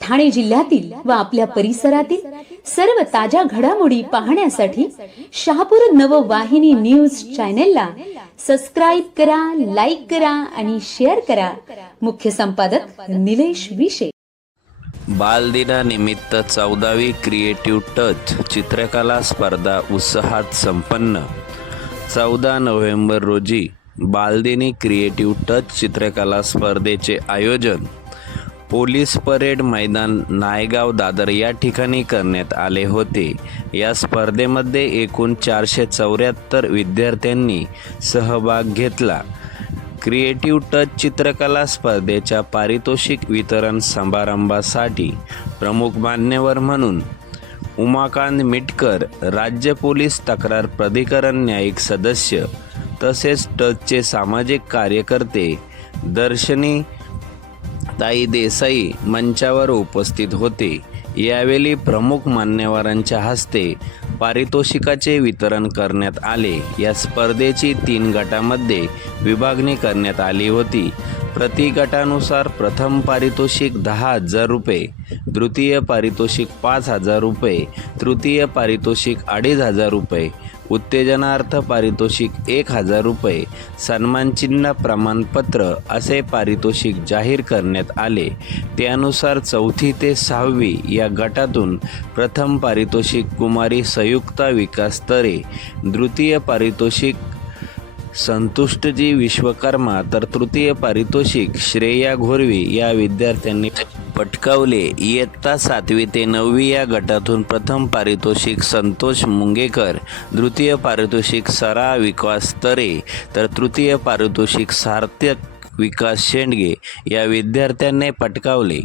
ठाणे जिल्ह्यातील व आपल्या परिसरातील सर्व ताज्या घडामोडी पाहण्यासाठी शहापूर नववाहिनी न्यूज चॅनेलला सबस्क्राईब करा लाईक करा आणि शेअर करा. मुख्य संपादक निलेश विशे. बालदिनानिमित्त चौदावी क्रिएटिव्ह टच चित्रकला स्पर्धा उत्साहात संपन्न. चौदा नोव्हेंबर रोजी बालदिनी क्रिएटिव्ह टच चित्रकला स्पर्धेचे आयोजन. पोलीस परेड मैदान नायगाव दादर या ठिकाणी करण्यात आले होते. या स्पर्धेमध्ये एकूण चारशे चौऱ्याहत्तर विद्यार्थ्यांनी सहभाग घेतला. क्रिएटिव्ह टच चित्रकला स्पर्धेच्या पारितोषिक वितरण समारंभासाठी प्रमुख मान्यवर म्हणून उमाकांत मिटकर राज्य पोलीस तक्रार प्राधिकरण न्यायिक सदस्य तसेच टचचे सामाजिक कार्यकर्ते दर्शनी ताई देसाई मंचावर उपस्थित होते. यावेळी प्रमुख मान्यवरांच्या हस्ते पारितोषिकाचे वितरण करण्यात आले. या स्पर्धेची तीन गटामध्ये विभागणी करण्यात आली होती. प्रति गटानुसार प्रथम पारितोषिक दहा हजार रुपये द्वितीय पारितोषिक पाच हजार रुपये तृतीय पारितोषिक अडीच हजार रुपये उत्तेजनार्थ पारितोषिक एक हजार रुपये सन्मानचिन्ह प्रमाणपत्र असे पारितोषिक जाहीर करण्यात आले. त्यानुसार चौथी ते सहावी या गटातून प्रथम पारितोषिक कुमारी संयुक्ता विकास तरे द्वितीय पारितोषिक संतुष्टजी विश्वकर्मा तर तृतीय पारितोषिक श्रेया घोरवी या विद्यार्थ्यांनी पटकावले. इयत्ता सातवी ते नववी या गटातून प्रथम पारितोषिक संतोष मुंगेकर द्वितीय पारितोषिक सरा विकास तरे तर तृतीय पारितोषिक सार्थक विकास शेंडगे या विद्यार्थ्यांनी पटकावले.